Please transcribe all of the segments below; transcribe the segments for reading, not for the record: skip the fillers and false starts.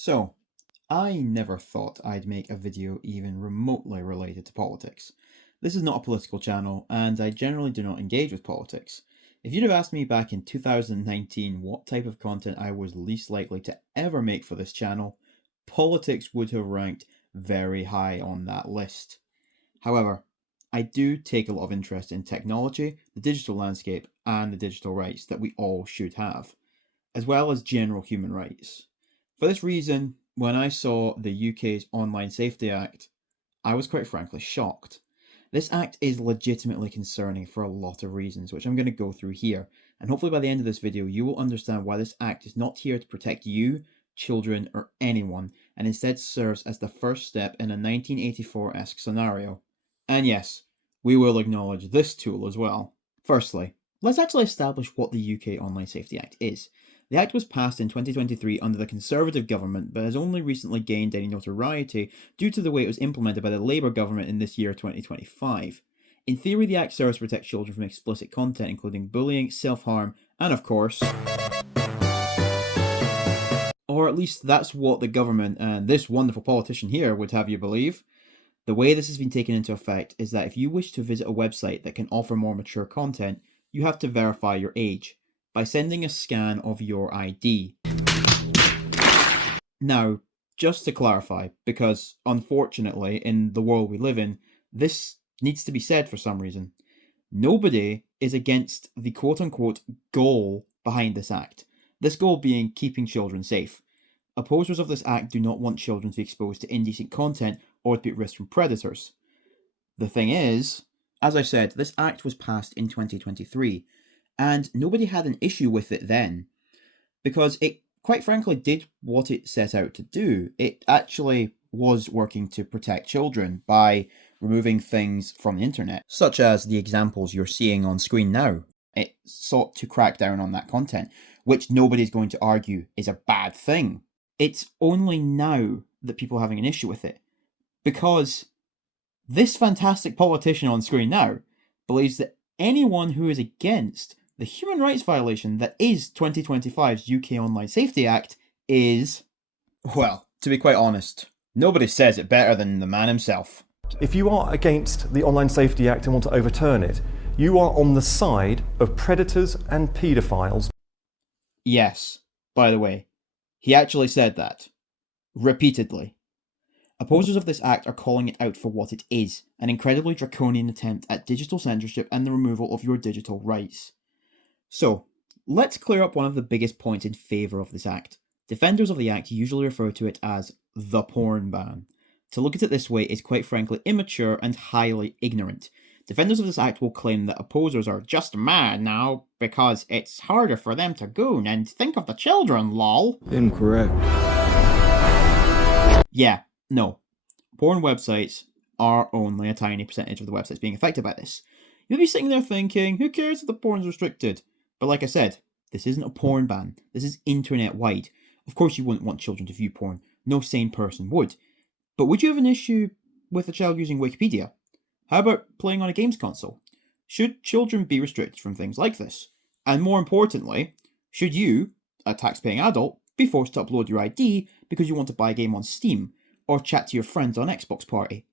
So, I never thought I'd make a video even remotely related to politics. This is not a political channel, and I generally do not engage with politics. If you'd have asked me back in 2019 what type of content I was least likely to ever make for this channel, politics would have ranked very high on that list. However, I do take a lot of interest in technology, the digital landscape, and the digital rights that we all should have, as well as general human rights. For this reason, when I saw the UK's Online Safety Act, I was quite frankly shocked. This act is legitimately concerning for a lot of reasons, which I'm going to go through here, and hopefully by the end of this video you will understand why this act is not here to protect you, children, or anyone, and instead serves as the first step in a 1984-esque scenario. And yes, we will acknowledge this tool as well. Firstly, let's actually establish what the UK Online Safety Act is. The Act was passed in 2023 under the Conservative government, but has only recently gained any notoriety due to the way it was implemented by the Labour government in this year 2025. In theory, the Act serves to protect children from explicit content, including bullying, self-harm, and of course, or at least that's what the government and this wonderful politician here would have you believe. The way this has been taken into effect is that if you wish to visit a website that can offer more mature content, you have to verify your age by sending a scan of your ID. Now, just to clarify, because unfortunately in the world we live in, this needs to be said for some reason. Nobody is against the quote-unquote goal behind this act, this goal being keeping children safe. Opposers of this act do not want children to be exposed to indecent content or to be at risk from predators. The thing is, as I said, this act was passed in 2023, and nobody had an issue with it then, because it, quite frankly, did what it set out to do. It actually was working to protect children by removing things from the internet, such as the examples you're seeing on screen now. It sought to crack down on that content, which nobody's going to argue is a bad thing. It's only now that people are having an issue with it, because this fantastic politician on screen now believes that anyone who is against the human rights violation that is 2025's UK Online Safety Act is, well, to be quite honest, nobody says it better than the man himself. If you are against the Online Safety Act and want to overturn it, you are on the side of predators and paedophiles. Yes, by the way, he actually said that. Repeatedly. Opposers of this act are calling it out for what it is, an incredibly draconian attempt at digital censorship and the removal of your digital rights. So, let's clear up one of the biggest points in favour of this act. Defenders of the act usually refer to it as the porn ban. To look at it this way is quite frankly immature and highly ignorant. Defenders of this act will claim that opposers are just mad now because it's harder for them to goon and think of the children, lol. Incorrect. Yeah, no. Porn websites are only a tiny percentage of the websites being affected by this. You'll be sitting there thinking, who cares if the porn's restricted? But like I said, this isn't a porn ban. This is internet-wide. Of course you wouldn't want children to view porn. No sane person would. But would you have an issue with a child using Wikipedia? How about playing on a games console? Should children be restricted from things like this? And more importantly, should you, a tax-paying adult, be forced to upload your ID because you want to buy a game on Steam, or chat to your friends on Xbox Party?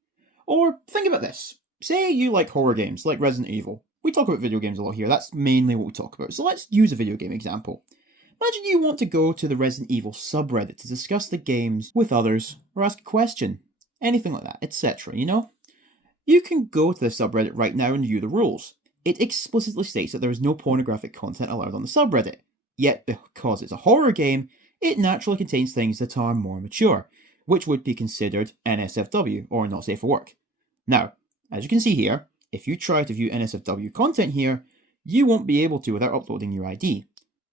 Or think about this. Say you like horror games, like Resident Evil. We talk about video games a lot here, that's mainly what we talk about. So let's use a video game example. Imagine you want to go to the Resident Evil subreddit to discuss the games with others, or ask a question. Anything like that, etc., you know? You can go to the subreddit right now and view the rules. It explicitly states that there is no pornographic content allowed on the subreddit. Yet, because it's a horror game, it naturally contains things that are more mature, which would be considered NSFW, or not safe for work. Now, as you can see here, if you try to view NSFW content here, you won't be able to without uploading your ID.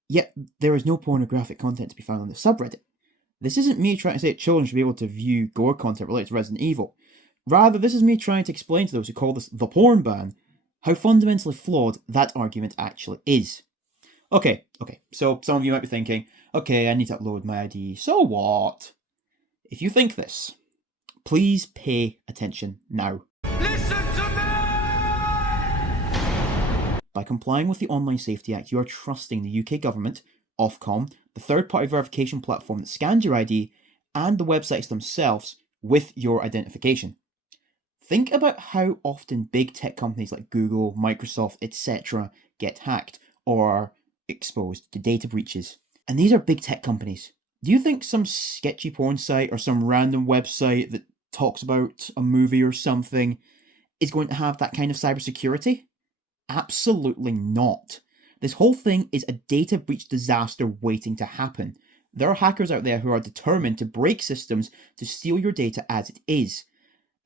Yet, there is no pornographic content to be found on the subreddit. This isn't me trying to say that children should be able to view gore content related to Resident Evil. Rather, this is me trying to explain to those who call this the porn ban, how fundamentally flawed that argument actually is. Okay, so some of you might be thinking, okay, I need to upload my ID, so what? If you think this, please pay attention now. Listen to me! By complying with the Online Safety Act, you are trusting the UK government, Ofcom, the third-party verification platform that scans your ID, and the websites themselves with your identification. Think about how often big tech companies like Google, Microsoft, etc. get hacked or are exposed to data breaches. And these are big tech companies. Do you think some sketchy porn site or some random website that talks about a movie or something is going to have that kind of cybersecurity? Absolutely not. This whole thing is a data breach disaster waiting to happen. There are hackers out there who are determined to break systems to steal your data as it is.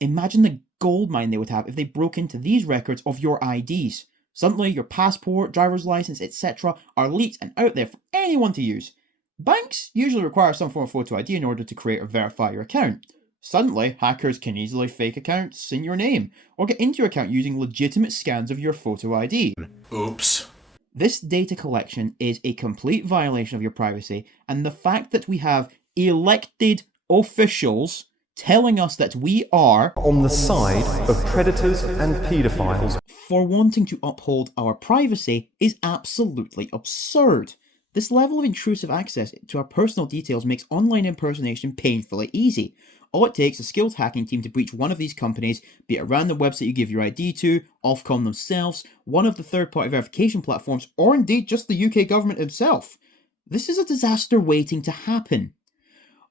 Imagine the goldmine they would have if they broke into these records of your IDs. Suddenly, your passport, driver's license, etc. are leaked and out there for anyone to use. Banks usually require some form of photo ID in order to create or verify your account. Suddenly, hackers can easily fake accounts in your name, or get into your account using legitimate scans of your photo ID. Oops. This data collection is a complete violation of your privacy, and the fact that we have elected officials telling us that we are on the side of predators and paedophiles for wanting to uphold our privacy is absolutely absurd. This level of intrusive access to our personal details makes online impersonation painfully easy. All it takes is a skilled hacking team to breach one of these companies, be it a random website you give your ID to, Ofcom themselves, one of the third-party verification platforms, or indeed just the UK government itself. This is a disaster waiting to happen.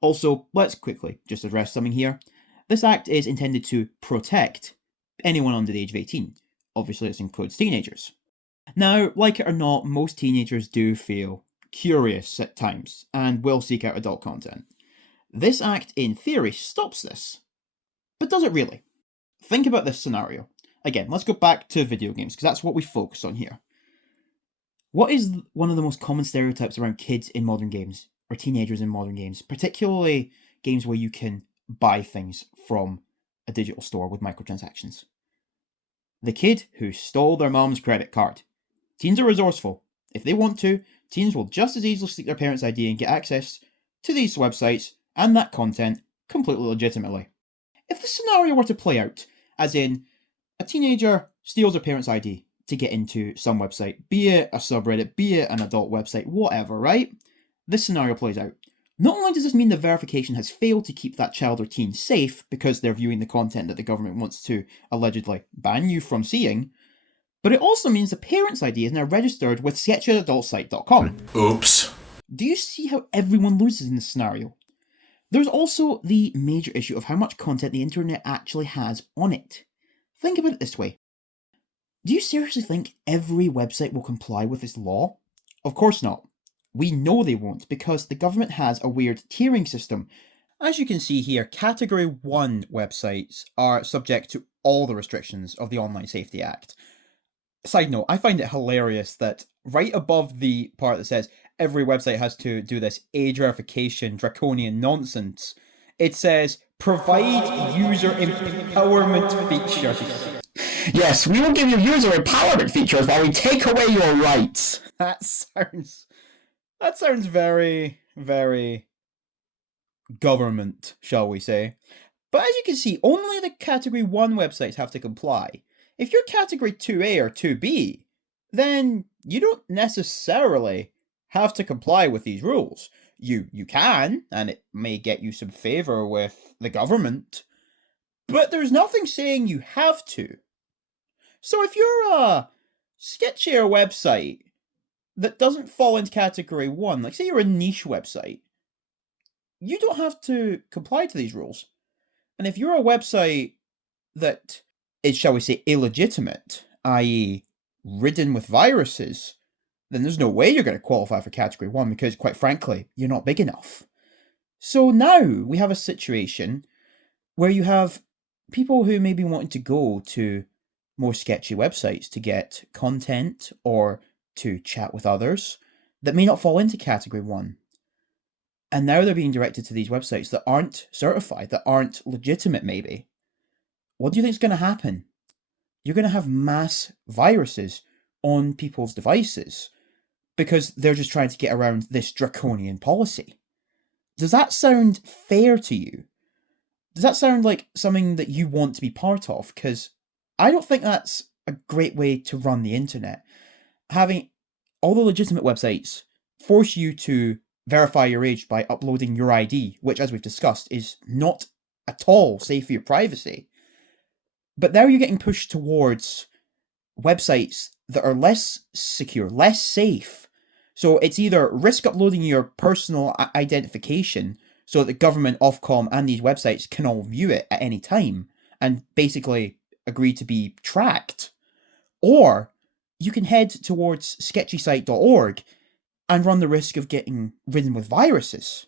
Also, let's quickly just address something here. This act is intended to protect anyone under the age of 18. Obviously, this includes teenagers. Now, like it or not, most teenagers do feel curious at times and will seek out adult content. This act, in theory, stops this. But does it really? Think about this scenario. Again, let's go back to video games, because that's what we focus on here. What is one of the most common stereotypes around kids in modern games, or teenagers in modern games, particularly games where you can buy things from a digital store with microtransactions? The kid who stole their mom's credit card. Teens are resourceful. If they want to, teens will just as easily steal their parents' ID and get access to these websites and that content completely legitimately. If the scenario were to play out, as in, a teenager steals their parents' ID to get into some website, be it a subreddit, be it an adult website, whatever, right? This scenario plays out. Not only does this mean the verification has failed to keep that child or teen safe because they're viewing the content that the government wants to allegedly ban you from seeing, but it also means the parent's ID is now registered with sketchyadultsite.com. Oops. Do you see how everyone loses in this scenario? There's also the major issue of how much content the internet actually has on it. Think about it this way. Do you seriously think every website will comply with this law? Of course not. We know they won't, because the government has a weird tiering system. As you can see here, Category 1 websites are subject to all the restrictions of the Online Safety Act. Side note, I find it hilarious that right above the part that says every website has to do this age verification draconian nonsense, it says provide user empowerment features. Yes, we will give you user empowerment features while we take away your rights. That sounds very, very government, shall we say. But as you can see, only the Category 1 websites have to comply. If you're Category 2A or 2B, then you don't necessarily have to comply with these rules. You can, and it may get you some favour with the government, but there's nothing saying you have to. So if you're a sketchier website that doesn't fall into Category 1, like say you're a niche website, you don't have to comply to these rules. And if you're a website that is, shall we say, illegitimate, i.e. ridden with viruses, then there's no way you're going to qualify for Category 1 because, quite frankly, you're not big enough. So now we have a situation where you have people who may be wanting to go to more sketchy websites to get content or to chat with others that may not fall into Category 1. And now they're being directed to these websites that aren't certified, that aren't legitimate maybe. What do you think is going to happen? You're going to have mass viruses on people's devices because they're just trying to get around this draconian policy. Does that sound fair to you? Does that sound like something that you want to be part of? Because I don't think that's a great way to run the internet. Having all the legitimate websites force you to verify your age by uploading your ID, which, as we've discussed, is not at all safe for your privacy. But now you're getting pushed towards websites that are less secure, less safe. So it's either risk uploading your personal identification so that the government, Ofcom, and these websites can all view it at any time and basically agree to be tracked, or you can head towards sketchysite.org and run the risk of getting ridden with viruses.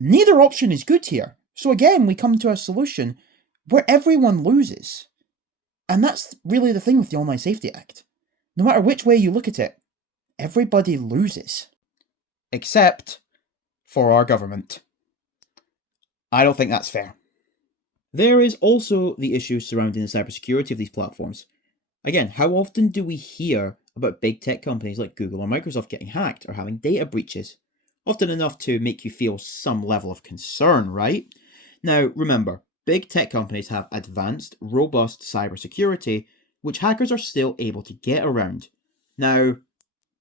Neither option is good here. So again, we come to a solution where everyone loses. And that's really the thing with the Online Safety Act. No matter which way you look at it, everybody loses. Except for our government. I don't think that's fair. There is also the issue surrounding the cybersecurity of these platforms. Again, how often do we hear about big tech companies like Google or Microsoft getting hacked or having data breaches? Often enough to make you feel some level of concern, right? Now, remember, big tech companies have advanced, robust cybersecurity, which hackers are still able to get around. Now,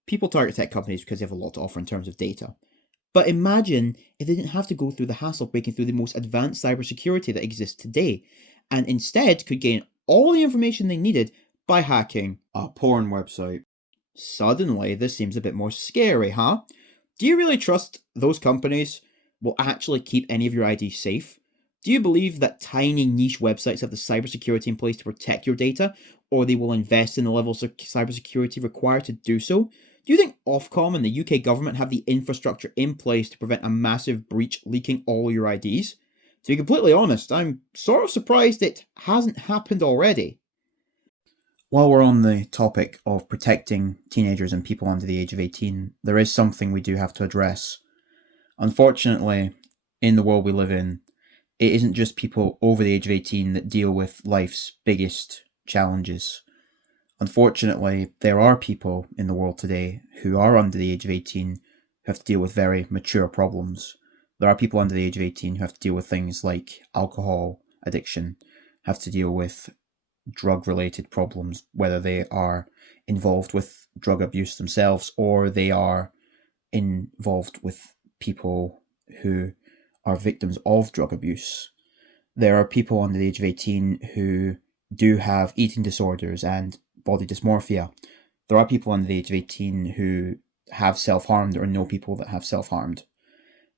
people target tech companies because they have a lot to offer in terms of data. But imagine if they didn't have to go through the hassle of breaking through the most advanced cybersecurity that exists today, and instead could gain all the information they needed by hacking a porn website. Suddenly, this seems a bit more scary, huh? Do you really trust those companies will actually keep any of your ID safe? Do you believe that tiny niche websites have the cybersecurity in place to protect your data, or they will invest in the levels of cybersecurity required to do so? Do you think Ofcom and the UK government have the infrastructure in place to prevent a massive breach leaking all your IDs? To be completely honest, I'm sort of surprised it hasn't happened already. While we're on the topic of protecting teenagers and people under the age of 18, there is something we do have to address. Unfortunately, in the world we live in, it isn't just people over the age of 18 that deal with life's biggest challenges. Unfortunately, there are people in the world today who are under the age of 18 who have to deal with very mature problems. There are people under the age of 18 who have to deal with things like alcohol addiction, have to deal with drug-related problems, whether they are involved with drug abuse themselves or they are involved with people who are victims of drug abuse. There are people under the age of 18 who do have eating disorders and body dysmorphia. There are people under the age of 18 who have self-harmed or know people that have self-harmed.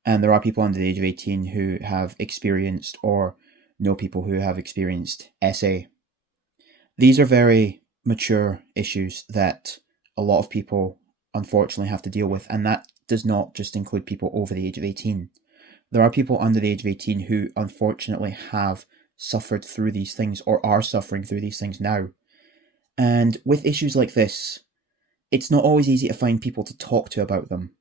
And there are people under the age of 18 who have experienced or know people who have experienced SA. These are very mature issues that a lot of people unfortunately have to deal with, and that does not just include people over the age of 18. There are people under the age of 18 who unfortunately have suffered through these things or are suffering through these things now. And with issues like this, it's not always easy to find people to talk to about them,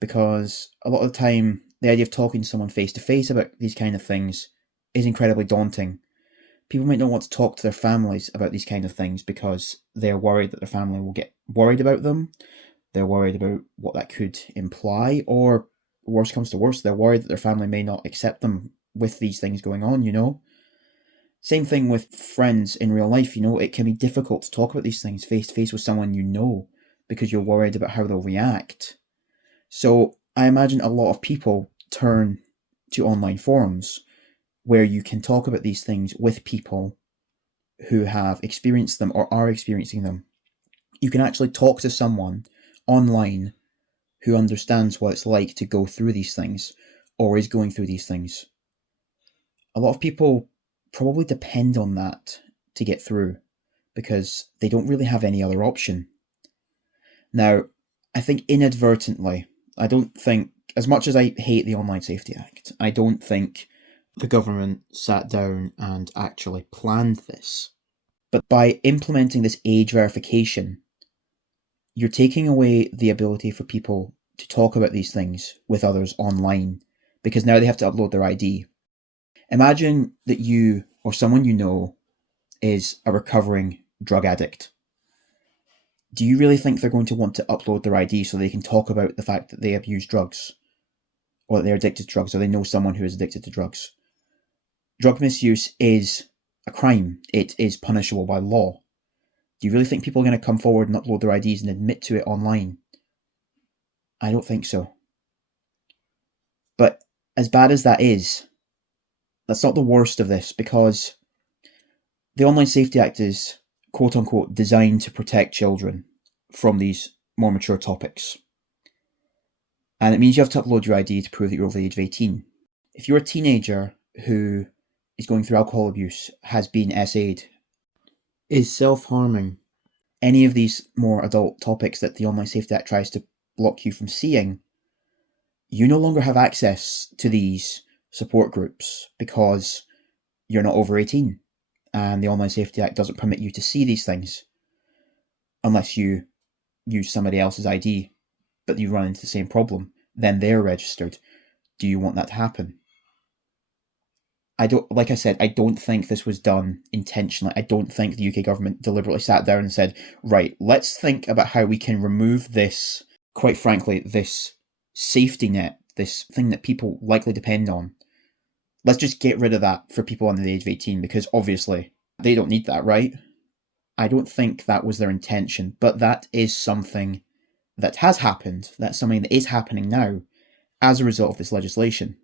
because a lot of the time the idea of talking to someone face to face about these kind of things is incredibly daunting. People might not want to talk to their families about these kind of things because they're worried that their family will get worried about them. They're worried about what that could imply, or worse comes to worse, they're worried that their family may not accept them with these things going on, you know? Same thing with friends in real life, you know, it can be difficult to talk about these things face to face with someone you know because you're worried about how they'll react. So I imagine a lot of people turn to online forums where you can talk about these things with people who have experienced them or are experiencing them. You can actually talk to someone online who understands what it's like to go through these things or is going through these things. A lot of people probably depend on that to get through because they don't really have any other option. Now, I think inadvertently, I don't think, as much as I hate the Online Safety Act, I don't think the government sat down and actually planned this. But by implementing this age verification, you're taking away the ability for people to talk about these things with others online because now they have to upload their ID. Imagine that you or someone you know is a recovering drug addict. Do you really think they're going to want to upload their ID so they can talk about the fact that they abuse drugs or that they're addicted to drugs or they know someone who is addicted to drugs? Drug misuse is a crime. It is punishable by law. Do you really think people are going to come forward and upload their IDs and admit to it online? I don't think so. But as bad as that is, that's not the worst of this, because the Online Safety Act is, quote unquote, designed to protect children from these more mature topics. And it means you have to upload your ID to prove that you're over the age of 18. If you're a teenager who is going through alcohol abuse, has been SA'd, is self-harming, any of these more adult topics that the Online Safety Act tries to block you from seeing, you no longer have access to these support groups because you're not over 18, and the Online Safety Act doesn't permit you to see these things unless you use somebody else's ID, but you run into the same problem. Then they're registered. Do you want that to happen? Like I said, I don't think this was done intentionally. I don't think the UK government deliberately sat down and said, right, let's think about how we can remove this, quite frankly, this safety net, this thing that people likely depend on. Let's just get rid of that for people under the age of 18, because obviously they don't need that, right? I don't think that was their intention, but that is something that has happened. That's something that is happening now as a result of this legislation.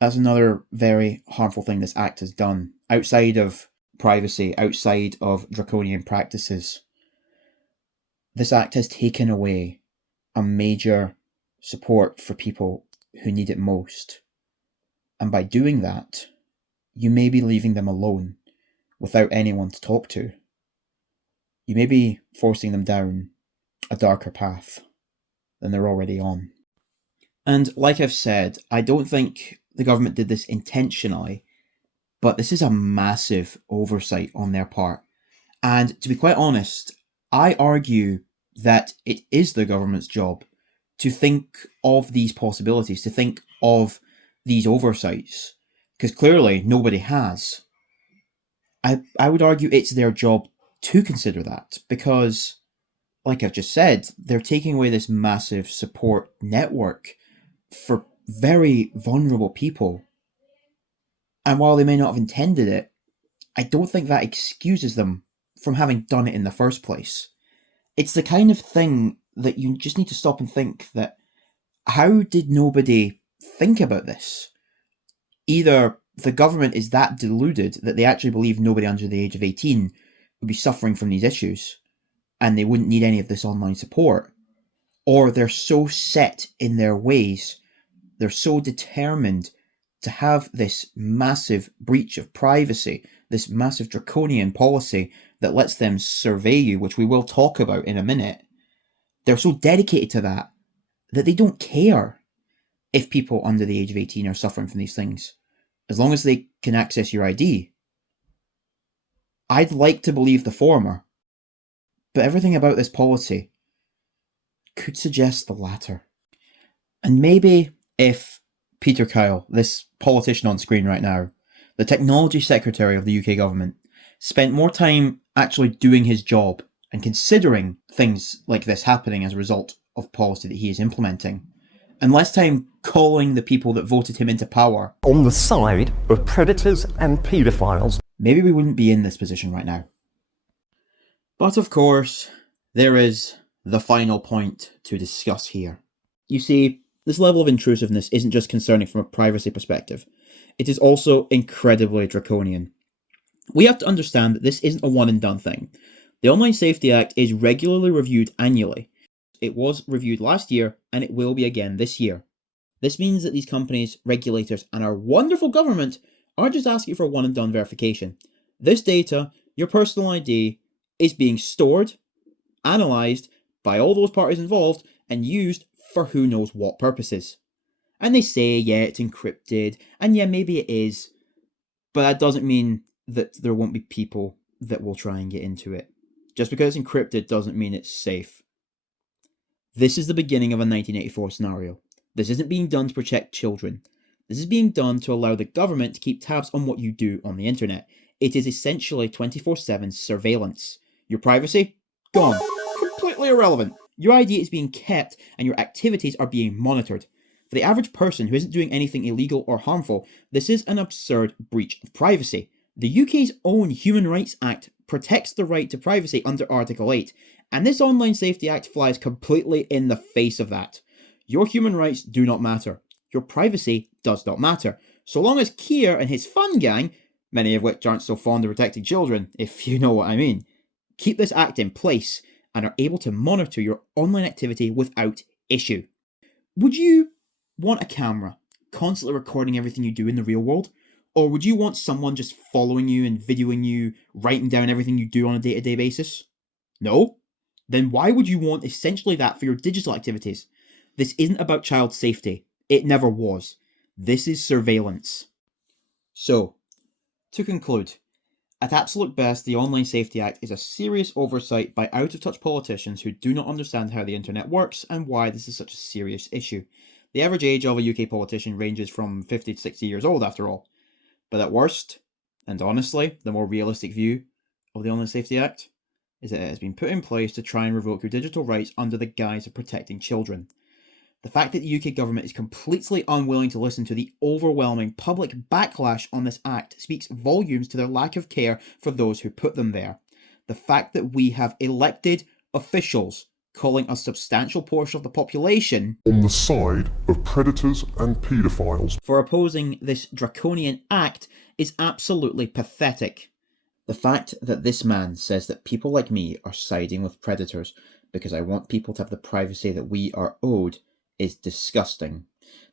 That's another very harmful thing this act has done. Outside of privacy, outside of draconian practices, this act has taken away a major support for people who need it most. And by doing that, you may be leaving them alone without anyone to talk to. You may be forcing them down a darker path than they're already on. And like I've said, I don't think the government did this intentionally, but this is a massive oversight on their part. And to be quite honest, I argue that it is the government's job to think of these possibilities, to think of these oversights, because clearly nobody has. I would argue it's their job to consider that, because, like I've just said, they're taking away this massive support network for very vulnerable people. And while they may not have intended it, I don't think that excuses them from having done it in the first place. It's the kind of thing that you just need to stop and think that, how did nobody think about this? Either the government is that deluded that they actually believe nobody under the age of 18 would be suffering from these issues, and they wouldn't need any of this online support, or they're so set in their ways, they're so determined to have this massive breach of privacy, this massive draconian policy that lets them survey you, which we will talk about in a minute. They're so dedicated to that they don't care if people under the age of 18 are suffering from these things, as long as they can access your ID. I'd like to believe the former, but everything about this policy could suggest the latter. And maybe if Peter Kyle, this politician on screen right now, the Technology Secretary of the UK government, spent more time actually doing his job and considering things like this happening as a result of policy that he is implementing, and less time calling the people that voted him into power on the side of predators and paedophiles, maybe we wouldn't be in this position right now. But of course, there is the final point to discuss here. You see, this level of intrusiveness isn't just concerning from a privacy perspective, it is also incredibly draconian. We have to understand that this isn't a one and done thing. The Online Safety Act is regularly reviewed annually. It was reviewed last year, and it will be again this year. This means that these companies, regulators, and our wonderful government aren't just asking for one and done verification. This data, your personal ID, is being stored, analysed by all those parties involved, and used for who knows what purposes. And they say, yeah, it's encrypted, and yeah, maybe it is, but that doesn't mean that there won't be people that will try and get into it. Just because it's encrypted doesn't mean it's safe. This is the beginning of a 1984 scenario. This isn't being done to protect children. This is being done to allow the government to keep tabs on what you do on the internet. It is essentially 24/7 surveillance. Your privacy? Gone. Completely irrelevant. Your ID is being kept and your activities are being monitored. For the average person who isn't doing anything illegal or harmful, this is an absurd breach of privacy. The UK's own Human Rights Act protects the right to privacy under Article 8, and this Online Safety Act flies completely in the face of that. Your human rights do not matter. Your privacy does not matter. So long as Keir and his fun gang, many of which aren't so fond of protecting children, if you know what I mean, keep this act in place and are able to monitor your online activity without issue. Would you want a camera constantly recording everything you do in the real world? Or would you want someone just following you and videoing you, writing down everything you do on a day-to-day basis? No? Then why would you want essentially that for your digital activities? This isn't about child safety. It never was. This is surveillance. So, to conclude, at absolute best, the Online Safety Act is a serious oversight by out-of-touch politicians who do not understand how the internet works and why this is such a serious issue. The average age of a UK politician ranges from 50 to 60 years old, after all. But at worst, and honestly, the more realistic view of the Online Safety Act is that it has been put in place to try and revoke your digital rights under the guise of protecting children. The fact that the UK government is completely unwilling to listen to the overwhelming public backlash on this act speaks volumes to their lack of care for those who put them there. The fact that we have elected officials calling a substantial portion of the population on the side of predators and paedophiles for opposing this draconian act is absolutely pathetic. The fact that this man says that people like me are siding with predators because I want people to have the privacy that we are owed is disgusting.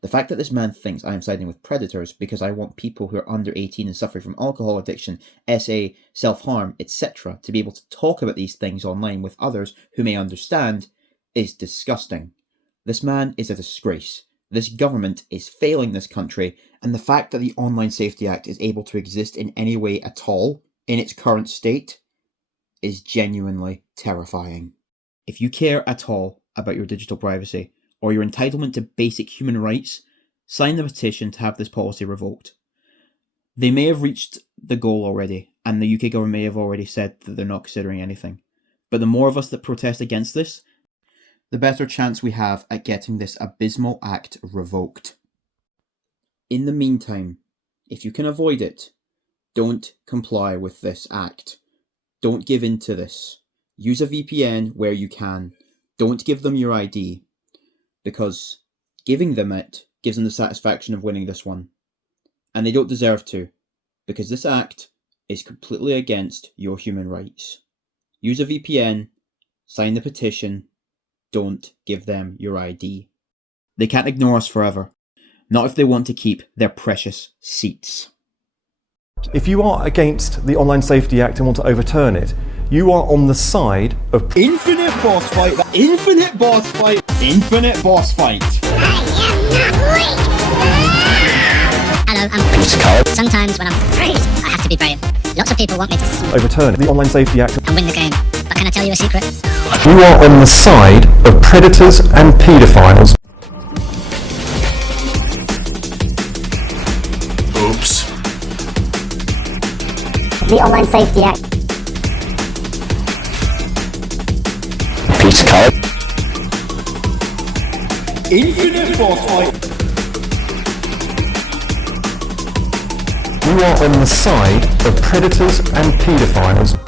The fact that this man thinks I am siding with predators because I want people who are under 18 and suffering from alcohol addiction, SA, self-harm, etc. to be able to talk about these things online with others who may understand is disgusting. This man is a disgrace. This government is failing this country, and the fact that the Online Safety Act is able to exist in any way at all in its current state is genuinely terrifying. If you care at all about your digital privacy, or your entitlement to basic human rights, sign the petition to have this policy revoked. They may have reached the goal already, and the UK government may have already said that they're not considering anything. But the more of us that protest against this, the better chance we have at getting this abysmal act revoked. In the meantime, if you can avoid it, don't comply with this act. Don't give in to this. Use a VPN where you can. Don't give them your ID. Because giving them it gives them the satisfaction of winning this one. And they don't deserve to, because this act is completely against your human rights. Use a VPN, sign the petition, don't give them your ID. They can't ignore us forever, not if they want to keep their precious seats. If you are against the Online Safety Act and want to overturn it, you are on the side of Infinite boss fight, infinite boss fight, infinite boss fight. Hello, I'm Prince Cole. Sometimes when I'm afraid, I have to be brave. Lots of people want me to overturn the Online Safety Act and win the game. But can I tell you a secret? You are on the side of predators and paedophiles. Oops. The Online Safety Act. Peter Cole. Infinite boss fight. You are on the side of predators and paedophiles.